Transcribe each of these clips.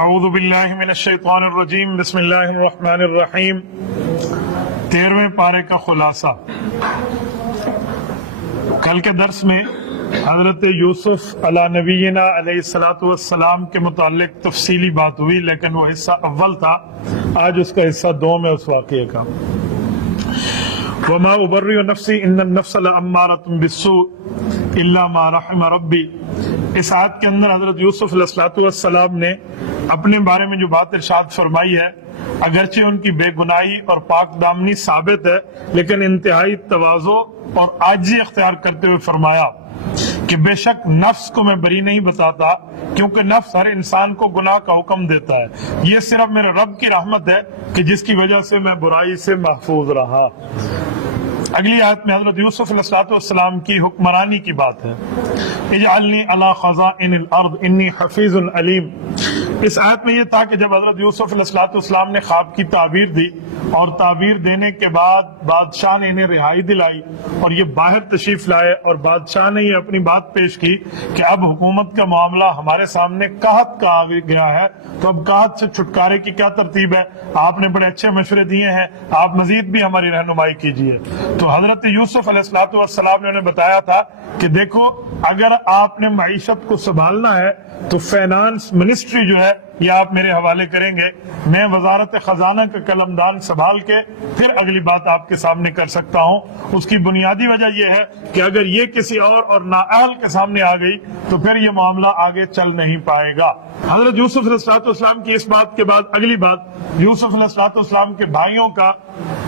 اعوذ باللہ من الشیطان الرجیم بسم اللہ الرحمن الرحیم 13ویں پارے کا خلاصہ۔ کل کے درس میں حضرت یوسف علی نبینا علیہ السلام کے متعلق تفصیلی بات ہوئی، لیکن وہ حصہ اول تھا، آج اس کا حصہ دوم ہے اس واقعے کا۔ وما ابرئ نفسی ان النفس لامارۃ بالسوء الا ما رحم ربی۔ اس آیت کے اندر حضرت یوسف علیہ السلام نے اپنے بارے میں جو بات ارشاد فرمائی ہے، اگرچہ ان کی بے گناہی اور پاک دامنی ثابت ہے، لیکن انتہائی تواضع اور عاجزی اختیار کرتے ہوئے فرمایا کہ بے شک نفس کو میں بری نہیں بتاتا، کیونکہ نفس ہر انسان کو گناہ کا حکم دیتا ہے۔ یہ صرف میرے رب کی رحمت ہے کہ جس کی وجہ سے میں برائی سے محفوظ رہا۔ اگلی آیت میں حضرت یوسف علیہ السلام کی حکمرانی کی بات ہے۔ اجعلنی علی خزائن الارض انی حفیظ علیم۔ اس آیت میں یہ تھا کہ جب حضرت یوسف علیہ السلام نے خواب کی تعبیر دی اور تعبیر دینے کے بعد بادشاہ نے انہیں رہائی دلائی اور یہ باہر تشریف لائے، اور بادشاہ نے یہ اپنی بات پیش کی کہ اب حکومت کا معاملہ ہمارے سامنے قحط کا آ گیا ہے، تو اب قحط سے چھٹکارے کی کیا ترتیب ہے؟ آپ نے بڑے اچھے مشورے دیے ہیں، آپ مزید بھی ہماری رہنمائی کیجیے۔ تو حضرت یوسف علیہ السلام نے انہیں بتایا تھا کہ دیکھو، اگر آپ نے معیشت کو سنبھالنا ہے تو فائنانس منسٹری جو ہے یہ آپ میرے حوالے کریں گے، میں وزارت خزانہ کا قلمدان سنبھال کے پھر اگلی بات آپ کے سامنے کر سکتا ہوں۔ اس کی بنیادی وجہ یہ ہے کہ اگر یہ کسی اور نااہل کے سامنے آ گئی تو پھر یہ معاملہ آگے چل نہیں پائے گا۔ حضرت یوسف علیہ السلام کی اس بات کے بعد اگلی بات یوسف علیہ السلام کے بھائیوں کا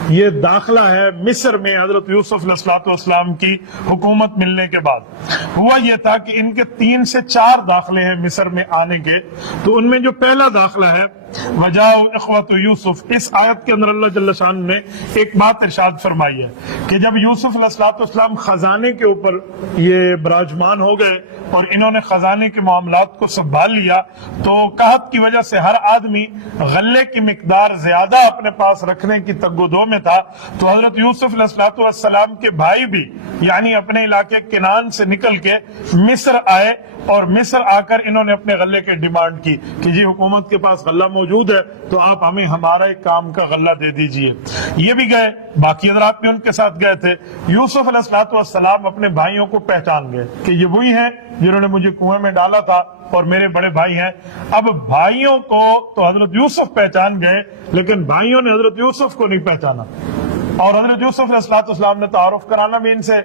یہ داخلہ ہے مصر میں۔ حضرت یوسف علیہ السلام کی حکومت ملنے کے بعد ہوا یہ تھا کہ ان کے 3 سے 4 داخلے ہیں مصر میں آنے کے۔ تو ان میں جو پہلا داخلہ ہے وجاء اخوۃ یوسف، اس آیت کے اندر اللہ جل شان نے ایک بات ارشاد فرمائی ہے کہ جب یوسف علیہ السلام خزانے کے اوپر یہ براجمان ہو گئے اور انہوں نے خزانے کے معاملات کو سنبھال لیا، تو قحط کی وجہ سے ہر آدمی غلے کی مقدار زیادہ اپنے پاس رکھنے کی تگ و دو میں تھا۔ تو حضرت یوسف علیہ السلام کے بھائی بھی یعنی اپنے علاقے کنعان سے نکل کے مصر آئے، اور مصر آ کر انہوں نے اپنے غلے کی ڈیمانڈ کی کہ جی حکومت کے پاس غلہ موجود ہے تو آپ ہمیں ہمارا ایک کام کا غلہ دے دیجئے۔ یہ بھی گئے، باقی حضرات بھی ان کے ساتھ گئے تھے۔ یوسف علیہ السلام اپنے بھائیوں کو پہچان گئے کہ یہ وہی ہیں جنہوں نے مجھے کنویں میں ڈالا تھا اور میرے بڑے بھائی ہیں۔ اب بھائیوں کو تو حضرت یوسف پہچان گئے، لیکن بھائیوں نے حضرت یوسف کو نہیں پہچانا، اور حضرت یوسف علیہ السلام نے تعارف کرانا بھی ان سے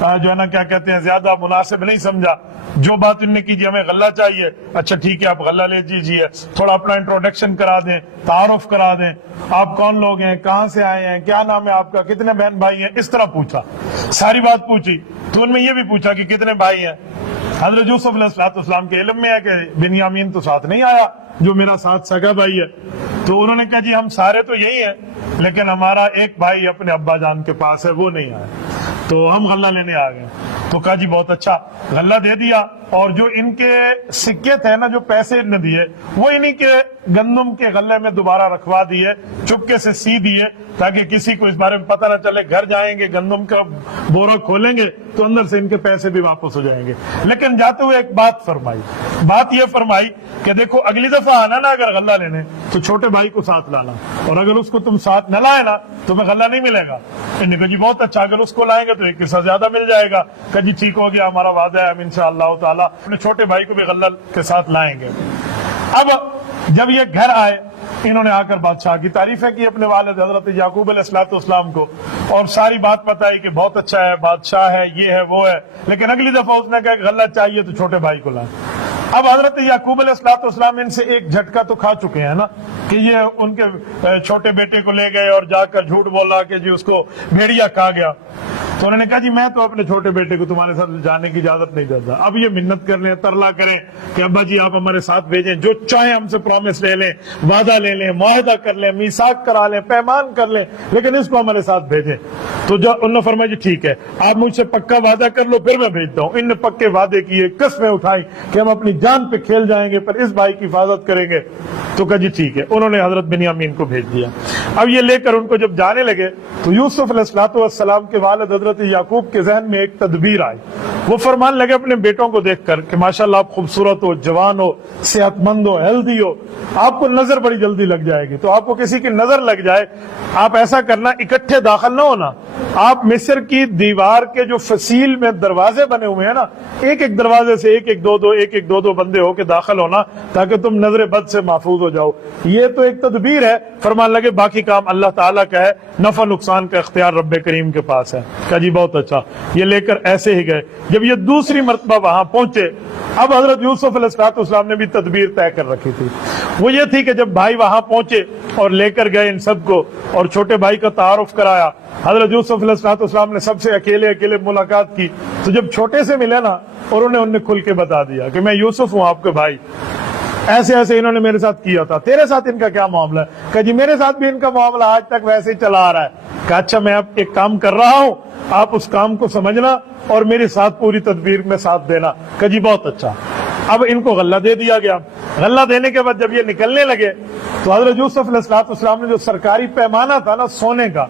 جو ہے نا کیا کہتے ہیں زیادہ مناسب نہیں سمجھا۔ جو بات انہوں نے کی جی ہمیں غلہ چاہیے، اچھا ٹھیک ہے آپ غلہ لے جیجیے، تھوڑا اپنا انٹروڈکشن کرا دیں، تعارف کرا دیں، آپ کون لوگ ہیں، کہاں سے آئے ہیں، کیا نام ہے آپ کا، کتنے بہن بھائی ہیں، اس طرح پوچھا، ساری بات پوچھی۔ تو ان میں یہ بھی پوچھا کہ کتنے بھائی ہیں۔ حضرت یوسف علیہ السلام کے علم میں ہے کہ بنیامین تو ساتھ نہیں آیا جو میرا ساتھ سگا بھائی ہے۔ تو انہوں نے کہا جی ہم سارے تو یہی ہیں، لیکن ہمارا ایک بھائی اپنے ابا جان کے پاس ہے، وہ نہیں آیا، تو ہم غلہ لینے آ گئے۔ تو کہا جی بہت اچھا، غلہ دے دیا، اور جو ان کے سکے تھے نا، جو پیسے انہیں دیے، وہ انہی کے گندم کے غلے میں دوبارہ رکھوا دیے، چپکے سے سی دیے، تاکہ کسی کو اس بارے میں پتہ نہ چلے۔ گھر جائیں گے، گندم کا بورا کھولیں گے تو اندر سے ان کے پیسے بھی واپس ہو جائیں گے۔ لیکن جاتے ہوئے ایک بات فرمائی، بات یہ فرمائی کہ دیکھو اگلی دفعہ آنا نا اگر غلہ لینے تو چھوٹے بھائی کو ساتھ لانا، اور اگر اس کو تم ساتھ نہ لائے نا تو میں غلہ نہیں ملے گا۔ انہوں نے کہا جی بہت اچھا، اگر اس کو لائیں گے تو ایک حصہ زیادہ مل جائے گا۔ کہا جی ٹھیک ہو گیا، ہمارا وعدہ ہے، ہم انشاءاللہ تعالی اپنے چھوٹے بھائی کو بھی غلہ کے ساتھ لائیں گے۔ اب جب یہ گھر آئے، انہوں نے آ کر بادشاہ کی تعریفیں کی اپنے والد حضرت یعقوب علیہ السلام کو، اور ساری بات بتائی کہ بہت اچھا ہے، بادشاہ ہے، یہ ہے وہ ہے، لیکن اگلی دفعہ اس نے کہا کہ غلہ چاہیے تو چھوٹے بھائی کو لائیں۔ اب حضرت یعقوب علیہ السلام ان سے ایک جھٹکا تو کھا چکے ہیں نا کہ یہ ان کے چھوٹے بیٹے کو لے گئے اور جا کر جھوٹ بولا کہ جی اس کو بھیڑیا کھا گیا۔ تو انہوں نے کہا جی میں تو اپنے چھوٹے بیٹے کو تمہارے ساتھ جانے کی اجازت نہیں دیتا۔ اب یہ منت کر لیں، ترلا کریں کہ ابا جی آپ ہمارے ساتھ بھیجیں، جو چاہیں ہم سے پرومس لے لیں، وعدہ لے لیں، معاہدہ کر لیں، میثاق کرا لیں، پیمان کر لیں، لیکن اس کو ہمارے ساتھ بھیجیں۔ تو جو انہوں نے فرمایا جی ٹھیک ہے، آپ مجھ سے پکا وعدہ کر لو پھر میں بھیجتا ہوں۔ ان نے پکے وعدے کیے، قسمیں اٹھائی کہ ہم اپنی جان پہ کھیل جائیں گے پر اس بھائی کی حفاظت کریں گے۔ تو کہا جی ٹھیک ہے، انہوں نے حضرت بنیامین کو بھیج دیا۔ اب یہ لے کر ان کو جب جانے لگے تو یوسف علیہ السلام کے والد حضرت یعقوب کے ذہن میں ایک تدبیر آئی وہ فرمان لگے اپنے بیٹوں کو دیکھ کر کہ ماشاءاللہ آپ خوبصورت ہو، جوان ہو، صحت مند ہو، ہیلدی ہو، آپ کو نظر بڑی جلدی لگ جائے گی. تو آپ کو کسی کی نظر لگ جائے، آپ ایسا کرنا اکٹھے داخل نہ ہونا. آپ مصر کی دیوار کے جو فصیل میں دروازے بنے ہوئے ہیں نا، ایک ایک دروازے سے ایک ایک دو بندے ہو کے داخل ہونا تاکہ تم نظر بد سے محفوظ ہو جاؤ. یہ تو ایک تدبیر ہے. فرمان لگے باقی کام اللہ تعالیٰ کا ہے، نفع نقصان کا اختیار رب کریم کے پاس ہے. کہا جی بہت اچھا. یہ لے کر ایسے ہی گئے. جب یہ دوسری مرتبہ وہاں پہنچے، اب حضرت یوسف علیہ السلام نے بھی تدبیر طے کر رکھی تھی. وہ یہ تھی کہ جب بھائی وہاں پہنچے اور لے کر گئے ان سب کو اور چھوٹے بھائی کا تعارف کرایا، حضرت یوسف علیہ السلام نے سب سے اکیلے ملاقات کی. تو جب چھوٹے سے ملے نا، اور انہیں کھل کے بتا دیا کہ میں یوسف ہوں آپ کے بھائی، ایسے انہوں نے میرے ساتھ کیا تھا. تیرے ساتھ ان کا کیا معاملہ ہے؟ کہ جی میرے ساتھ بھی ان کا معاملہ آج تک ویسے ہی چلا آ رہا ہے. کہ اچھا میں اب ایک کام کر رہا ہوں، آپ اس کام کو سمجھنا اور میرے ساتھ پوری تدبیر میں ساتھ دینا. کہ جی بہت اچھا. اب ان کو غلہ دے دیا گیا. غلہ دینے کے بعد جب یہ نکلنے لگے تو حضرت یوسف علیہ السلام نے جو سرکاری پیمانہ تھا نا سونے کا،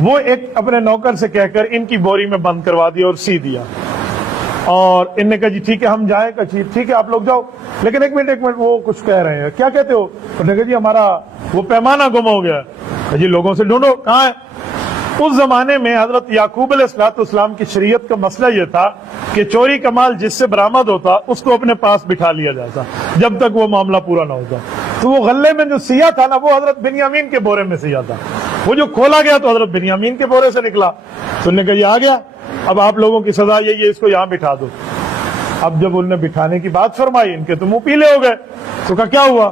وہ ایک اپنے نوکر سے کہہ کر ان کی بوری میں بند کروا دیا اور سی دیا. اور ان نے کہا جی ٹھیک ہے ہم جائیں. کہ ٹھیک ہے آپ لوگ جاؤ، لیکن ایک منٹ وہ کچھ کہہ رہے ہیں. کیا کہتے ہو؟ انہوں نے کہا جی ہمارا وہ پیمانہ گم ہو گیا. جی لوگوں سے ڈھونڈو کہاں ہے. اس زمانے میں حضرت یعقوب علیہ السلام کی شریعت کا مسئلہ یہ تھا کہ چوری کا مال جس سے برآمد ہوتا اس کو اپنے پاس بٹھا لیا جاتا جب تک وہ معاملہ پورا نہ ہوتا. تو وہ غلے میں جو سیا تھا نا، وہ حضرت بنیامین کے بورے میں سیا تھا. وہ جو کھولا گیا تو حضرت بنیامین کے بورے سے نکلا. تو انہوں نے کہا یہ آ گیا، اب آپ لوگوں کی سزا یہی ہے، اس کو یہاں بٹھا دو. اب جب انہوں نے بٹھانے کی بات فرمائی، ان کے تو منہ پیلے ہو گئے. تو کہا کیا ہوا؟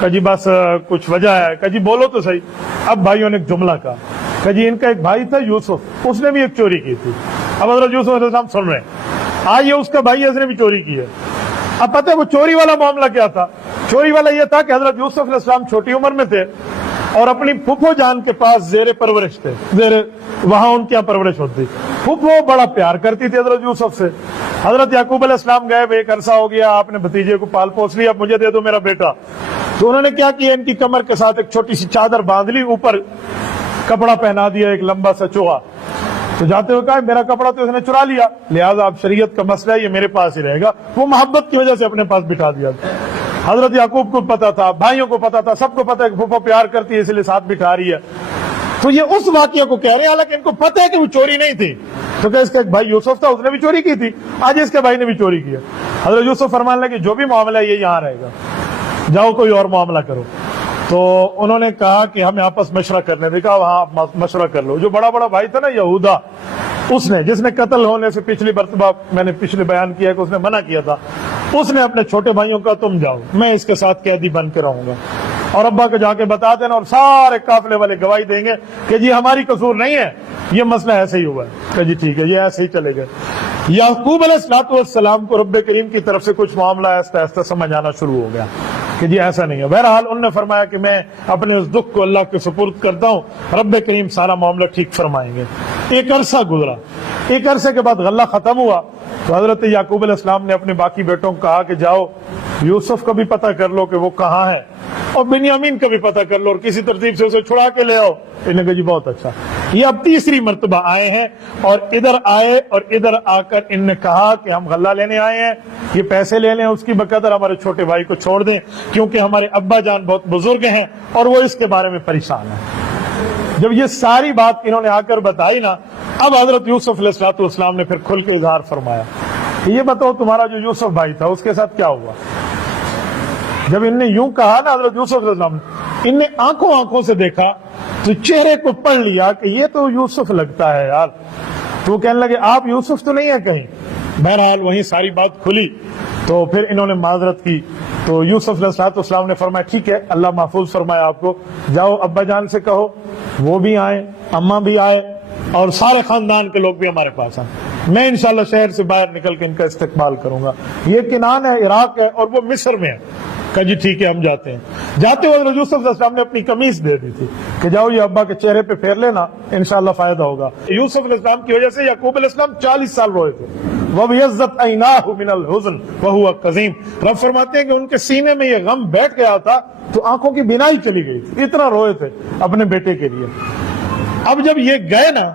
کہا جی بس کچھ وجہ ہے. کہا جی بولو تو صحیح. اب بھائیوں نے ایک جملہ کہا. کہا جی ان کا ایک بھائی تھا یوسف، اس نے بھی ایک چوری کی تھی. اب حضرت یوسف علیہ السلام سن رہے ہیں، آج یہ اس کا بھائی ہے، اس نے بھی چوری کی ہے. اب پتہ ہے وہ چوری والا معاملہ کیا تھا؟ چوری والا یہ تھا کہ حضرت یوسف علیہ السلام چھوٹی عمر میں تھے اور اپنی پھپھو جان کے پاس زیر پرورش تھے. وہاں ان کے یہاں پرورش ہوتی. پھپھو بڑا پیار کرتی تھی حضرت یوسف سے. حضرت یعقوب علیہ السلام گئے، ایک عرصہ ہو گیا، آپ نے بھتیجے کو پال پوس لیا، اب مجھے دے دو میرا بیٹا. تو انہوں نے کیا کیا، ان کی کمر کے ساتھ ایک چھوٹی سی چادر باندھ لی، اوپر کپڑا پہنا دیا ایک لمبا سا چوہا. تو جاتے ہوئے کہا میرا کپڑا تو اس نے چرا لیا، لہٰذا اب شریعت کا مسئلہ ہے، یہ میرے پاس ہی رہے گا. وہ محبت کی وجہ سے اپنے پاس بٹھا دیا. حضرت یعقوب کو پتا تھا، بھائیوں کو پتا تھا، سب کو پتا ہے کہ پھوپھا پیار کرتی ہے اس لیے ساتھ بٹھا رہی ہے. تو یہ اس واقعہ کو کہہ رہے ہیں، حالانکہ ان کو پتہ ہے کہ وہ چوری نہیں تھی. تو کہ اس کا ایک بھائی یوسف تھا، اس نے بھی چوری کی تھی، آج اس کے بھائی نے بھی چوری کی ہے. حضرت یوسف فرمان لگے جو بھی معاملہ ہے یہ یہاں رہے گا، جاؤ کوئی اور معاملہ کرو. تو انہوں نے کہا کہ ہمیں آپس مشورہ کرنے دے. کہا وہاں مشورہ کر لو. جو بڑا بڑا بھائی تھا نا یہودا، اس نے جس نے قتل ہونے سے پچھلی مرتبہ میں نے پچھلے بیان کیا کہ اس نے منع کیا تھا، اس نے اپنے چھوٹے بھائیوں کا تم جاؤ، میں اس کے ساتھ قیدی بن کے رہوں گا اور ابا کو جا کے بتا دینا، اور سارے قافلے والے گواہی دیں گے کہ جی ہماری قصور نہیں ہے، یہ مسئلہ ایسے ہی ہوا ہے. کہ جی ٹھیک ہے. یہ ایسے ہی چلے گئے. یعقوب علیہ السلام کو رب کریم کی طرف سے کچھ معاملہ آہستہ آہستہ سمجھ آنا شروع ہو گیا کہ جی ایسا نہیں ہے. بہرحال انہوں نے فرمایا کہ میں اپنے اس دکھ کو اللہ کے سپرد کرتا ہوں، رب کریم سارا معاملہ ٹھیک فرمائیں گے. ایک عرصہ گزرا. ایک عرصے کے بعد غلہ ختم ہوا تو حضرت یعقوب علیہ السلام نے اپنے باقی بیٹوں کو کہا کہ جاؤ یوسف کا بھی پتہ کر لو کہ وہ کہاں ہے، اور بنیامین کا بھی پتہ کر لو، اور کسی ترتیب سے اسے چھڑا کے لے آؤ. انہوں نے کہا جی بہت اچھا. یہ اب تیسری مرتبہ آئے ہیں اور ادھر آئے اور ادھر آ کر ان نے کہا کہ ہم غلہ لینے آئے ہیں، یہ پیسے لے لیں، اس کی بقدر ہمارے چھوٹے بھائی کو چھوڑ دیں کیونکہ ہمارے ابا جان بہت بزرگ ہیں اور وہ اس کے بارے میں پریشان ہیں. جب یہ ساری بات انہوں نے آ کر بتائی نا، اب حضرت یوسف علیہ السلام نے پھر کھل کے اظہار فرمایا کہ یہ بتاؤ تمہارا جو یوسف بھائی تھا اس کے ساتھ کیا ہوا. جب ان نے یوں کہا نا حضرت یوسف علیہ السلام نے، ان نے آنکھوں سے دیکھا تو چہرے کو پڑھ لیا کہ یہ تو یوسف لگتا ہے یار. تو وہ کہنے لگے آپ یوسف تو نہیں ہے کہیں. بہرحال وہیں ساری بات کھلی تو پھر انہوں نے معذرت کی. تو یوسف علیہ السلام نے فرمایا ٹھیک ہے، اللہ محفوظ فرمایا آپ کو، جاؤ ابا جان سے کہو وہ بھی آئے، اماں بھی آئے اور سارے خاندان کے لوگ بھی ہمارے پاس آئیں، میں انشاءاللہ شہر سے باہر نکل کے ان کا استقبال کروں گا. یہ کنعان ہے، عراق ہے اور وہ مصر میں ہے. کہا جی ٹھیک ہے ہم جاتے ہیں. جاتے ہوئے حضرت یوسف علیہ السلام نے اپنی قمیص دے دی تھی کہ جاؤ یہ ابا کے چہرے پہ پھیر لینا، انشاءاللہ فائدہ ہوگا. یوسف علیہ السلام کی وجہ سے یعقوب علیہ السلام 40 سال روئے تھے. وَبِيَضَّتْ عَيْنَاهُ مِنَ الْحُزْنِ وَهُوَ كَظِيمٌ. رب فرماتے ہیں کہ ان کے سینے میں یہ غم بیٹھ گیا تھا تو آنکھوں کی بینائی چلی گئی تھی، اتنا روئے تھے اپنے بیٹے کے لیے. اب جب یہ گئے نا،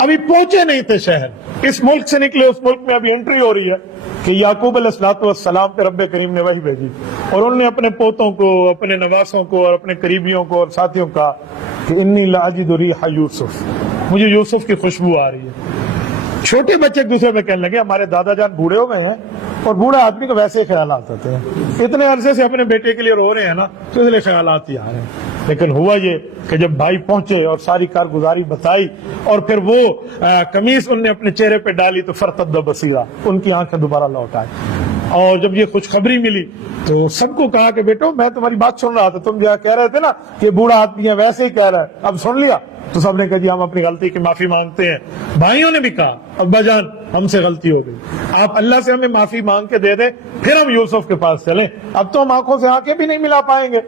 ابھی پہنچے نہیں تھے شہر، اس ملک سے نکلے اس ملک میں ابھی انٹری ہو رہی ہے کہ یعقوب علیہ السلام پہ رب کریم نے وحی بھیجی اور انہوں نے اپنے پوتوں کو، اپنے نواسوں کو اور اپنے قریبیوں کو اور ساتھیوں کا کہ انی لاجد ریح یوسف، مجھے یوسف کی خوشبو آ رہی ہے۔ چھوٹے بچے ایک دوسرے میں کہنے لگے ہمارے دادا جان بوڑھے ہو گئے ہیں اور بوڑھا آدمی کو ویسے ہی خیالات آتے ہیں، اتنے عرصے سے اپنے بیٹے کے لیے رو رہے ہیں نا تو اس لیے خیالات ہی آ رہے ہیں۔ لیکن ہوا یہ کہ جب بھائی پہنچے اور ساری کارگزاری بتائی اور پھر وہ قمیص انہوں نے اپنے چہرے پہ ڈالی تو فرتد بصیرہ، ان کی آنکھیں دوبارہ لوٹ آئی۔ اور جب یہ خوشخبری ملی تو سب کو کہا کہ بیٹو میں تمہاری بات سن رہا تھا، تم جو کہہ رہے تھے نا کہ بوڑھا آدمی ہے ویسے ہی کہہ رہا ہے، اب سن لیا؟ تو سب نے کہا جی ہم اپنی غلطی کی معافی مانگتے ہیں۔ بھائیوں نے بھی کہا ابا جان ہم سے غلطی ہو گئی، آپ اللہ سے ہمیں معافی مانگ کے دے دیں پھر ہم یوسف کے پاس چلیں، اب تو ہم آنکھوں سے آنکھیں بھی نہیں ملا پائیں گے۔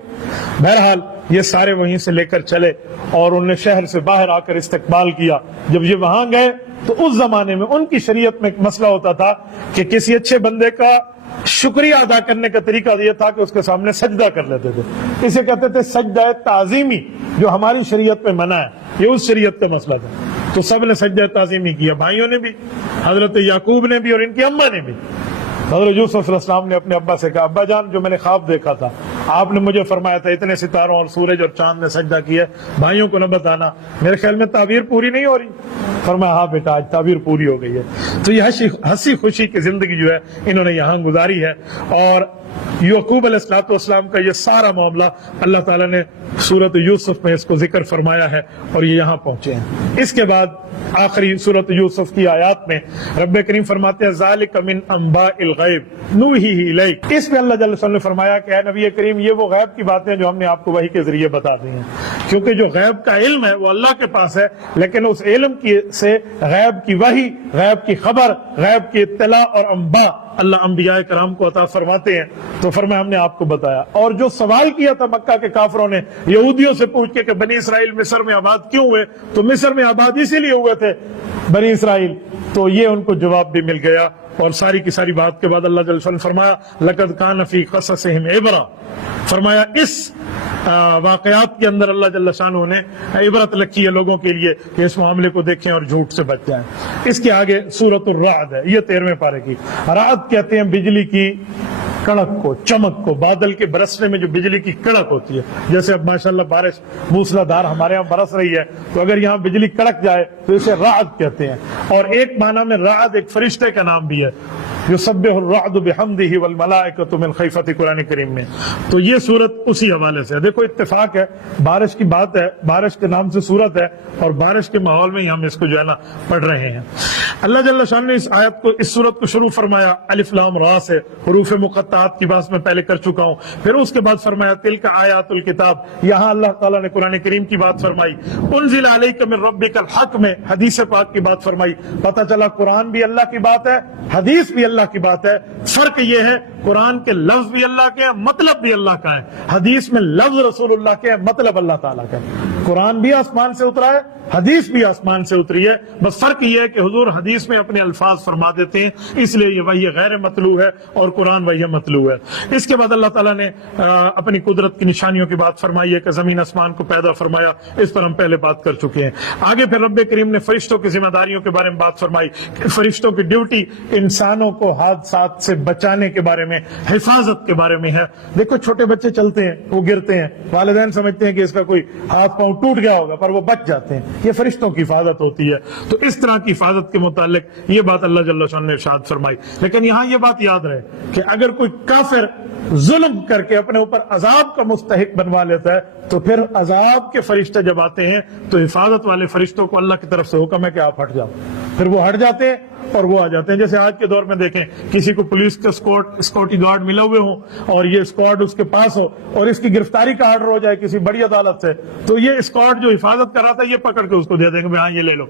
بہرحال یہ سارے وہیں سے لے کر چلے اور انہوں نے شہر سے باہر آ کر استقبال کیا۔ جب یہ وہاں گئے تو اس زمانے میں ان کی شریعت میں ایک مسئلہ ہوتا تھا کہ کسی اچھے بندے کا شکریہ ادا کرنے کا طریقہ یہ تھا کہ اس کے سامنے سجدہ کر لیتے تھے، اسے کہتے تھے سجدہ تعظیمی، جو ہماری شریعت میں منع ہے، یہ اس شریعت کا مسئلہ تھا۔ تو سب نے سجدہ تعظیمی کیا، بھائیوں نے بھی، حضرت یعقوب نے بھی اور ان کی اماں نے بھی۔ حضرت یوسف علیہ السلام نے اپنے ابا سے کہا ابا جان جو میں نے خواب دیکھا تھا، آپ نے مجھے فرمایا تھا اتنے ستاروں اور سورج اور چاند نے سجدہ کیا، بھائیوں کو نہ بتانا، میرے خیال میں تعبیر پوری نہیں ہو رہی۔ فرمایا ہاں بیٹا آج تعبیر پوری ہو گئی ہے۔ تو یہ ہنسی خوشی کی زندگی جو ہے انہوں نے یہاں گزاری ہے، اور یعقوب علیہ السلام کا یہ سارا معاملہ اللہ تعالیٰ نے سورۃ یوسف میں اس کو ذکر فرمایا ہے اور یہ یہاں پہنچے ہیں۔ اس کے بعد آخری سورۃ یوسف کی آیات میں رب کریم فرماتے ہیں ذالک من انباء الغیب نوحیہ الیک، اس میں اللہ جل وعلا نے فرمایا کہ اے نبی کریم یہ وہ غیب کی باتیں جو ہم نے آپ کو وحی کے ذریعے بتا دی ہیں، کیونکہ جو غیب کا علم ہے وہ اللہ کے پاس ہے، لیکن اس علم سے غیب کی وحی، غیب کی خبر، غیب کی اطلاع اور انباء اللہ انبیاء کرام کو عطا فرماتے ہیں۔ تو فرمایا ہم نے آپ کو بتایا، اور جو سوال کیا تھا مکہ کے کافروں نے یہودیوں سے پوچھ کے کہ بنی اسرائیل مصر میں آباد کیوں ہوئے، تو مصر میں آباد اسی لیے ہوئے تھے بنی اسرائیل، تو یہ ان کو جواب بھی مل گیا۔ اور ساری کی ساری بات کے بعد اللہ جل وعلا نے فرمایا لقد کان فی قصصہم عبرہ، فرمایا اس واقعات کے اندر اللہ جل شانہ نے عبرت رکھی ہے لوگوں کے لیے کہ اس معاملے کو دیکھیں اور جھوٹ سے بچ جائیں۔ اس کے آگے سورۃ الرعد ہے، یہ 13ویں پارے کی۔ رعد کہتے ہیں بجلی کی کڑک کو، چمک کو، بادل کے برسنے میں جو بجلی کی کڑک ہوتی ہے، جیسے اب ماشاءاللہ بارش موسلا دھار ہمارے یہاں برس رہی ہے، تو اگر یہاں بجلی کڑک جائے تو اسے رعد کہتے ہیں۔ اور ایک معنی میں رعد ایک فرشتے کا نام بھی ہے، یسبح الرعد بحمدہ والملائکۃ من خیفۃ، قرآن کریم میں۔ تو یہ سورت اسی حوالے سے ہے۔ دیکھو اتفاق ہے، بارش کی بات ہے، بارش کے نام سے سورت ہے اور بارش کے ماحول میں ہی ہم اس کو جو ہے نا پڑھ رہے ہیں۔ اللہ جل شانہ نے اس آیت کو، اس سورت کو شروع فرمایا الف لام را سے، حروف مقطعات کی بات میں پہلے کر چکا ہوں، پھر اس کے بعد فرمایا تلک آیات الکتاب، یہاں اللہ تعالیٰ نے قرآن کریم کی بات فرمائی، انزل علیک من ربک الحق میں حدیث پاک کی بات فرمائی۔ پتہ چلا قرآن بھی اللہ کی بات ہے، حدیث بھی اللہ کی بات ہے۔ فرق یہ ہے قرآن کے لفظ بھی اللہ کے ہیں، مطلب بھی اللہ کا ہے، حدیث میں لفظ رسول اللہ کے ہیں، مطلب اللہ تعالیٰ کا ہے۔ قرآن بھی آسمان سے اترا ہے، حدیث بھی آسمان سے اتری ہے، بس فرق یہ ہے کہ حضور حدیث میں اپنے الفاظ فرما دیتے ہیں، اس لیے یہ وحی غیر مطلوع ہے اور قرآن وحی مطلوع ہے۔ اس کے بعد اللہ تعالیٰ نے اپنی قدرت کی نشانیوں کی بات فرمائی ہے کہ زمین آسمان کو پیدا فرمایا، اس پر ہم پہلے بات کر چکے ہیں۔ آگے پھر رب کریم نے فرشتوں کی ذمہ داریوں کے بارے میں بات فرمائی کہ فرشتوں کی ڈیوٹی انسانوں کو حادثات سے بچانے کے بارے میں، حفاظت کے بارے میں ہے۔ دیکھو چھوٹے بچے چلتے ہیں، وہ گرتے ہیں، والدین سمجھتے ہیں کہ اس کا کوئی ہاتھ پاؤں ٹوٹ گیا ہوگا، پر وہ بچ جاتے ہیں، یہ فرشتوں کی حفاظت ہوتی ہے۔ تو اس طرح کی حفاظت کے متعلق یہ بات اللہ جل شانہ نے ارشاد فرمائی۔ لیکن یہاں یہ بات یاد رہے کہ اگر کوئی کافر ظلم کر کے اپنے اوپر عذاب کا مستحق بنوا لیتا ہے تو پھر عذاب کے فرشتے جب آتے ہیں تو حفاظت والے فرشتوں کو اللہ کی طرف سے حکم ہے کہ آپ ہٹ جاؤ، پھر وہ ہٹ جاتے ہیں اور وہ آ جاتے ہیں۔ جیسے آج کے دور میں دیکھیں کسی کو پولیس کا اسکورٹی گارڈ ملے ہوئے ہوں اور یہ اسکواڈ اس کے پاس ہو اور اس کی گرفتاری کا آرڈر ہو جائے کسی بڑی عدالت سے، تو یہ اسکواڈ جو حفاظت کر رہا تھا یہ پکڑ کے اس کو دے دیں گے ہاں یہ لے لو۔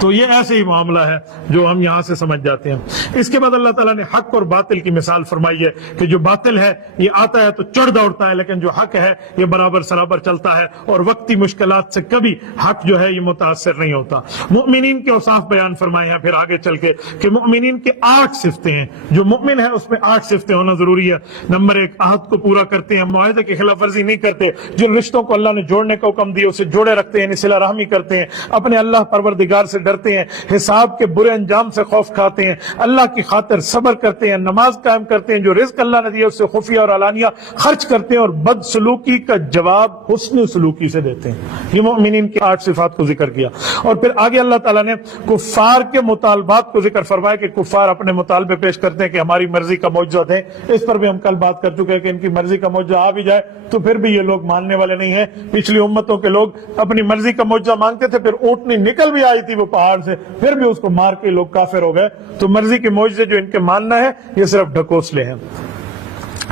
تو یہ ایسے ہی معاملہ ہے جو ہم یہاں سے سمجھ جاتے ہیں۔ اس کے بعد اللہ تعالیٰ نے حق اور باطل کی مثال فرمائی ہے کہ جو باطل ہے یہ آتا ہے تو چڑھ دوڑتا ہے، لیکن جو حق ہے یہ برابر سرابر چلتا ہے اور وقتی مشکلات سے کبھی حق جو ہے یہ متاثر نہیں ہوتا۔ مؤمنین کے اوصاف بیان فرمائے ہیں پھر آگے چل کے کہ مؤمنین کے 8 صفتیں ہیں، جو مؤمن ہے اس میں 8 صفتیں ہونا ضروری ہے۔ نمبر 1 عہد کو پورا کرتے ہیں، معاہدے کی خلاف ورزی نہیں کرتے، جن رشتوں کو اللہ نے جوڑنے کا حکم دیا اسے جوڑے رکھتے ہیں، صلہ رحمی کرتے ہیں، اپنے اللہ پروردگار سے کرتے ہیں, حساب کے برے انجام سے خوف کھاتے ہیں, اللہ کی خاطر صبر کرتے ہیں, نماز قائم کرتے ہیں, جو رزق اللہ نے دیا اس سے خفیہ اور علانیہ خرچ کرتے ہیں, اور بد سلوکی کا جواب حسن سلوکی سے دیتے ہیں. یہ مومنین کی 8 صفات کو ذکر کیا. اور پھر آگے اللہ تعالیٰ نے کفار کے مطالبات کو ذکر فرمایا کہ کفار اپنے مطالبے پیش کرتے ہیں کہ ہماری مرضی کا معجزہ دیں. اس پر بھی ہم کل بات کر چکے ہیں کہ ان کی مرضی کا معجزہ آ بھی جائے تو پھر بھی یہ لوگ ماننے والے نہیں ہیں. پچھلی امتوں کے لوگ اپنی مرضی کا معجزہ مانگتے تھے, پھر اونٹنی نکل بھی آئی تھی وہ پہاڑ سے, پھر بھی اس کو مار کے لوگ کافر ہو گئے. تو مرضی کے معجزے جو ان کے ماننا ہے یہ صرف ڈھکوسلے ہیں.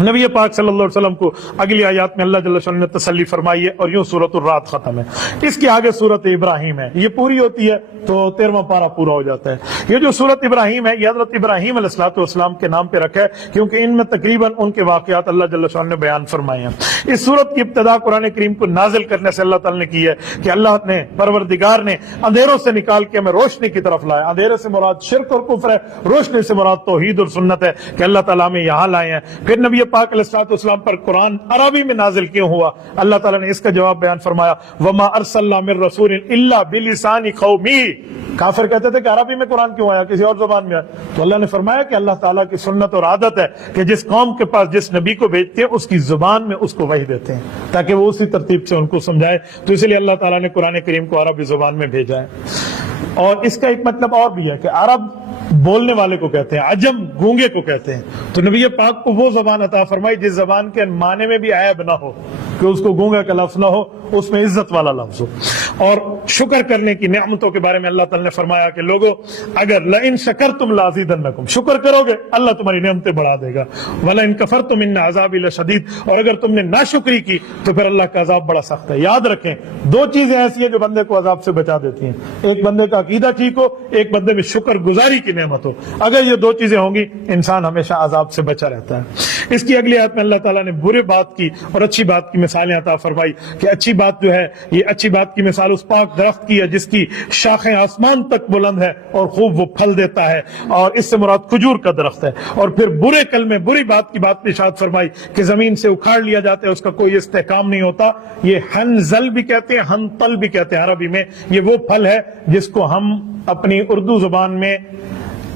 نبی پاک صلی اللہ علیہ وسلم کو اگلی آیات میں اللہ جل شانہ نے تسلی فرمائی ہے, اور یوں سورۃ الرعد ختم ہے. اس کے آگے سورۃ ابراہیم ہے, یہ پوری ہوتی ہے تو 13واں پارہ پورا ہو جاتا ہے. یہ جو سورۃ ابراہیم ہے یہ حضرت ابراہیم علیہ السلام کے نام پہ رکھا ہے کیونکہ ان میں تقریباً ان کے واقعات اللہ جل شانہ نے بیان فرمائے ہیں. اس سورت کی ابتدا قرآن کریم کو نازل کرنے سے اللہ تعالیٰ نے کی ہے کہ اللہ نے پروردگار نے اندھیروں سے نکال کے ہمیں روشنی کی طرف لایا. اندھیرے سے مراد شرک اور کفر ہے, روشنی سے مراد توحید اور سنت ہے کہ اللہ تعالیٰ ہمیں یہاں لائے ہیں. پھر نبی پاک علیہ السلام پر قرآن عربی میں نازل کیوں ہوا؟ اللہ تعالیٰ نے اس کا جواب بیان فرمایا, وما ارسلنا من رسول الا بلسان قومی. کافر کہتے تھے کہ عربی میں قرآن کیوں آیا, کسی اور زبان میں آیا؟ تو اللہ نے فرمایا کہ اللہ تعالیٰ کی سنت اور عادت ہے کہ جس قوم کے پاس جس نبی کو بھیجتے ہیں اس کی زبان میں اس کو وحی دیتے ہیں تاکہ وہ اسی ترتیب سے ان کو سمجھائے. تو اس لیے اللہ تعالیٰ نے قرآن کریم کو عربی زبان میں بھیجا ہے. اور اس کا ایک مطلب اور بھی ہے کہ عرب بولنے والے کو کہتے ہیں, عجم گونگے کو کہتے ہیں. تو نبی پاک کو وہ زبان عطا فرمائی جس زبان کے معنی میں بھی عیب نہ ہو, کہ اس کو گونگا کا لفظ نہ ہو, اس میں عزت والا لفظ ہو. اور شکر کرنے کی نعمتوں کے بارے میں اللہ تعالیٰ نے فرمایا کہ لوگوں اگر لئن شکرتم لازیدنکم, شکر کرو گے اللہ تمہاری نعمتیں بڑھا دے گا, ولئن کفرتم ان عذابی لشدید, اور اگر تم نے ناشکری کی تو پھر اللہ کا عذاب بڑا سخت ہے. یاد رکھیں 2 چیزیں ایسی ہیں جو بندے کو عذاب سے بچا دیتی ہیں, ایک بندے کا عقیدہ ٹھیک ہو, ایک بندے میں شکر گزاری کی نعمت ہو. اگر یہ 2 چیزیں ہوں گی انسان ہمیشہ عذاب سے بچا رہتا ہے. اس کی اگلی آیت میں اللہ تعالیٰ نے برے بات کی اور اچھی بات کی مثالیں عطا فرمائی کہ اچھی بات جو ہے, یہ اچھی بات کی مثال اس پاک درخت کی ہے جس کی شاخیں آسمان تک بلند ہے اور خوب وہ پھل دیتا ہے, اور اس سے مراد کھجور کا درخت ہے. اور پھر برے کلمے, بری بات کی بات ارشاد فرمائی کہ زمین سے اکھاڑ لیا جاتا ہے, اس کا کوئی استحکام نہیں ہوتا. یہ ہنزل بھی کہتے ہیں, ہنطل بھی کہتے ہیں عربی میں. یہ وہ پھل ہے جس کو ہم اپنی اردو زبان میں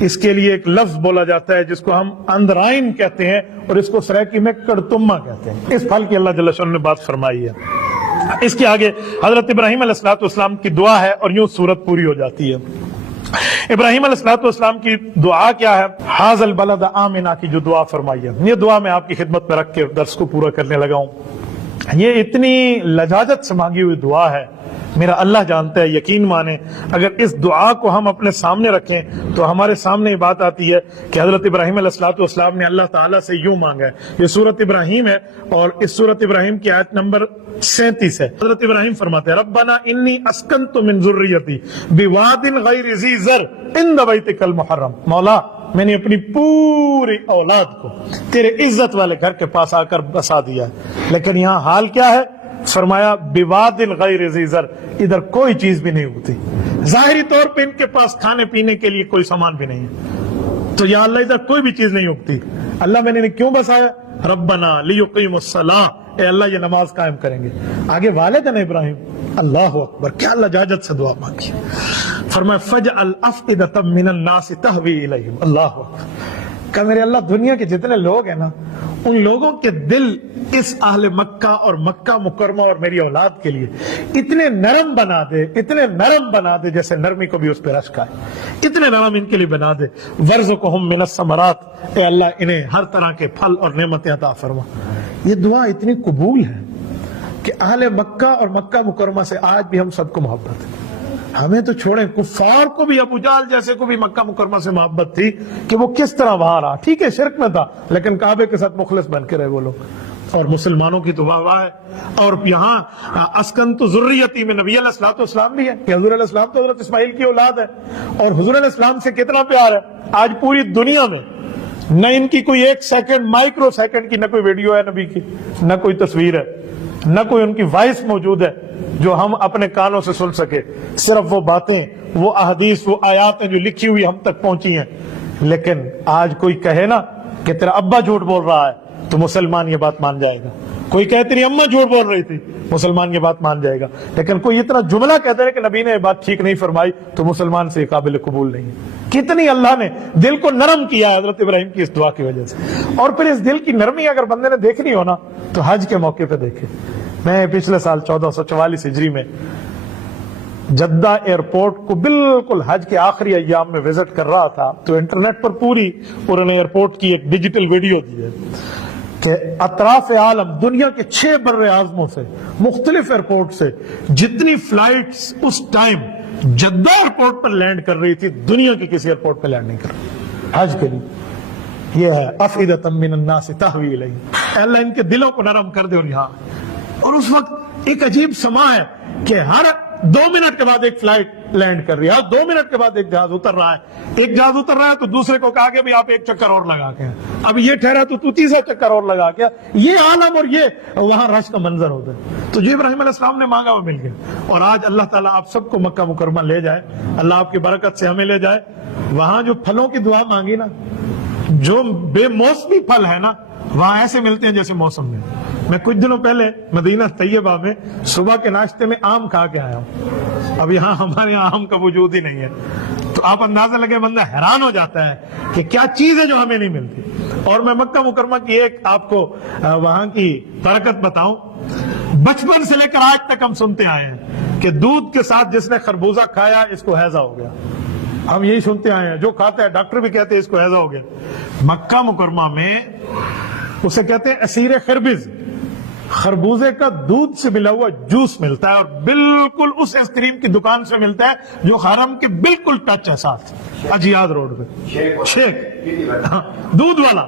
اس کے لیے ایک لفظ بولا جاتا ہے جس کو ہم اندرائن کہتے ہیں, اور اس کو سریکی میں کڑتما کہتے ہیں. اس پھل کی اللہ جل شانہ نے بات فرمائی ہے. اس کے آگے حضرت ابراہیم علیہ السلام کی دعا ہے, اور یوں سورت پوری ہو جاتی ہے. ابراہیم علیہ السلام کی دعا کیا ہے؟ حاذ البلد آمنا کی جو دعا فرمائی ہے, یہ دعا میں آپ کی خدمت میں رکھ کے درس کو پورا کرنے لگا ہوں. یہ اتنی لجاجت سے مانگی ہوئی دعا ہے, میرا اللہ جانتا ہے, یقین مانیں اگر اس دعا کو ہم اپنے سامنے رکھیں تو ہمارے سامنے یہ بات آتی ہے کہ حضرت ابراہیم علیہ السلام نے اللہ تعالیٰ سے یوں مانگا ہے. یہ سورت ابراہیم ہے, اور اس سورت ابراہیم کی آیت نمبر 37 ہے. حضرت ابراہیم فرماتے ہیں ربنا انی اسکنت من ذریتی بواد غیر ذی زرع عند بیتک المحرم. مولا میں نے اپنی پوری اولاد کو تیرے عزت والے گھر کے پاس آ کر بسا دیا, لیکن یہاں حال کیا ہے؟ فرمایا بواد غیر ذی زرع, ادھر کوئی چیز بھی نہیں ہوتی, ظاہری طور پہ ان کے پاس کھانے پینے کے لیے کوئی سامان بھی نہیں ہے. تو یا اللہ ادھر کوئی بھی چیز نہیں اگتی. اللہ میں نے کیوں بسایا؟ ربنا لیقیموا الصلاۃ, اے اللہ یہ نماز قائم کریں گے. آگے والد ہے نا ابراہیم, اللہ اکبر, کیا لجاجت سے دعا مانگی. فرمایا فجعل افئدۃ من الناس تہوی الیہم. اللہ اکبر, کہ میرے اللہ دنیا کے جتنے لوگ ہیں نا ان لوگوں کے دل اس اہل مکہ اور مکہ مکرمہ اور میری اولاد کے لیے اتنے نرم بنا دے, اتنے نرم بنا دے جیسے نرمی کو بھی اس پہ رشک آئے, اتنے نرم ان کے لیے بنا دے. ورزقہم من الثمرات, اے اللہ انہیں ہر طرح کے پھل اور نعمتیں عطا فرما. یہ دعا اتنی قبول ہے کہ اہل مکہ اور مکہ مکرمہ سے آج بھی ہم سب کو محبت ہے. ہمیں تو چھوڑیں, کفار کو بھی, ابو جہل جیسے کو بھی مکہ مکرمہ سے محبت تھی کہ وہ کس طرح وہاں رہا. ٹھیک ہے شرک میں تھا لیکن کعبے کے ساتھ مخلص بن کے رہے وہ لوگ. اور مسلمانوں کی تو واہ ہے. اور یہاں اسکنت ذریتی میں نبی علیہ السلام بھی ہے کہ حضور علیہ السلام تو حضرت اسماعیل کی اولاد ہے, اور حضور علیہ السلام سے کتنا پیار ہے. آج پوری دنیا میں نہ ان کی کوئی 1 سیکنڈ, مائکرو سیکنڈ کی نہ کوئی ویڈیو ہے نبی کی, نہ کوئی تصویر ہے, نہ کوئی ان کی وائس موجود ہے جو ہم اپنے کانوں سے سن سکے. صرف وہ باتیں, وہ احادیث, وہ آیات ہیں جو لکھی ہوئی ہم تک پہنچی ہیں. لیکن آج کوئی کہے نا کہ تیرا ابا جھوٹ بول رہا ہے تو مسلمان یہ بات مان جائے گا. کوئی کہے تیری اماں جھوٹ بول رہی تھی، مسلمان یہ بات مان جائے گا، لیکن کوئی اتنا جملہ کہتا ہے کہ نبی نے یہ بات ٹھیک نہیں فرمائی تو مسلمان سے قابل قبول نہیں ہے۔ کتنی اللہ نے دل کو نرم کیا حضرت ابراہیم کی اس دعا کی وجہ سے۔ اور پھر اس دل کی نرمی اگر بندے نے دیکھنی ہو نا تو حج کے موقع پہ دیکھے۔ میں پچھلے سال 1444 ہجری میں جدہ ایئرپورٹ کو بالکل حج کے آخری ایام میں وزٹ کر رہا تھا، تو انٹرنیٹ پر پوری انہوں نے ایئرپورٹ کی ایک ڈیجیٹل ویڈیو دی ہے کہ اطراف عالم دنیا کے 6 بر اعظموں سے مختلف ایئرپورٹ سے جتنی فلائٹس اس ٹائم جدہ ایئرپورٹ پر لینڈ کر رہی تھی دنیا کے کسی ایئرپورٹ پہ لینڈ نہیں کر رہی حج کے لیے۔ یہ ہے افئدۃ من الناس تہوی الیہ، اے اللہ ان کے دلوں کو نرم کر دے۔ اور یہاں اور اس وقت ایک عجیب سما ہے کہ ہر 2 منٹ کے بعد ایک فلائٹ لینڈ کر رہی ہے، 2 منٹ کے بعد ایک جہاز اتر رہا ہے، ایک جہاز اتر رہا ہے تو دوسرے کو کہا کہ بھی آپ ایک چکر اور لگا کے، اب یہ ٹھہرا تو تیسرا چکر اور لگا کے، یہ عالم اور یہ وہاں رش کا منظر ہوتا ہے۔ تو جو ابراہیم علیہ السلام نے مانگا وہ مل گیا، اور آج اللہ تعالیٰ آپ سب کو مکہ مکرمہ لے جائے، اللہ آپ کی برکت سے ہمیں لے جائے۔ وہاں جو پھلوں کی دعا مانگی نا، جو بے موسمی پھل ہے نا وہاں ایسے ملتے ہیں جیسے موسم میں۔ میں کچھ دنوں پہلے مدینہ طیبہ میں صبح کے ناشتے میں آم کھا کے آیا ہوں، اب یہاں ہمارے یہاں آم کا وجود ہی نہیں ہے، تو آپ اندازہ لگے بندہ حیران ہو جاتا ہے کہ کیا چیز ہے جو ہمیں نہیں ملتی۔ اور میں مکہ مکرمہ کی ایک آپ کو وہاں کی برکت بتاؤں، بچپن سے لے کر آج تک ہم سنتے آئے ہیں کہ دودھ کے ساتھ جس نے خربوزہ کھایا اس کو ہیضہ ہو گیا، ہم یہی سنتے آئے ہیں، جو کھاتا ہے ڈاکٹر بھی کہتے ہیں اس کو ہیضہ ہو گیا۔ مکہ مکرمہ میں اسے کہتے ہیں اسیر خربز، خربوزے کا دودھ سے ملا ہوا جوس ملتا ہے، اور بالکل اس آئس کریم کی دکان سے ملتا ہے جو حرم کے بالکل ٹچ ہے ساتھ اجیاد روڈ پہ، شیک دودھ والا۔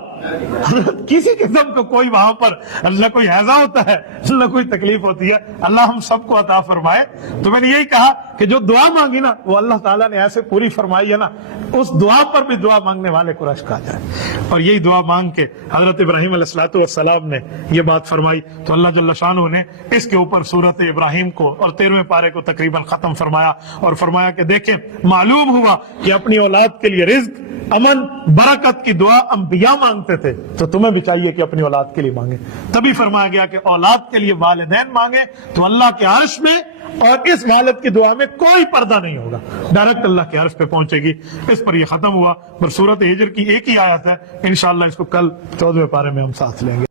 کسی قسم کو کوئی وہاں پر نہ کوئی ہیضہ ہوتا ہے نہ کوئی تکلیف ہوتی ہے، اللہ ہم سب کو عطا فرمائے۔ تو میں نے یہی کہا کہ جو دعا مانگی نا وہ اللہ تعالیٰ نے ایسے پوری فرمائی ہے نا، اس دعا پر بھی دعا مانگنے والے کو رشک آ جائے۔ اور یہی دعا مانگ کے حضرت ابراہیم علیہ السلام نے یہ بات فرمائی، تو اللہ جل شانہ نے اس کے اوپر سورت ابراہیم کو اور 13ویں پارے کو تقریباً ختم فرمایا، اور فرمایا کہ دیکھیں معلوم ہوا کہ اپنی اولاد کے لیے رزق، امن، برکت کی دعا انبیاء مانگتے تھے، تو تمہیں بھی چاہیے کہ اپنی اولاد کے لیے مانگے۔ تبھی فرمایا گیا کہ اولاد کے لیے والدین مانگے تو اللہ کے عرش میں اور اس والد کی دعا میں کوئی پردہ نہیں ہوگا، ڈائریکٹ اللہ کے عرش پہ پہنچے گی۔ اس پر یہ ختم ہوا، پر سورت ہجر کی ایک ہی آیت ہے، انشاءاللہ اس کو کل 14ویں پارے میں ہم ساتھ لیں گے۔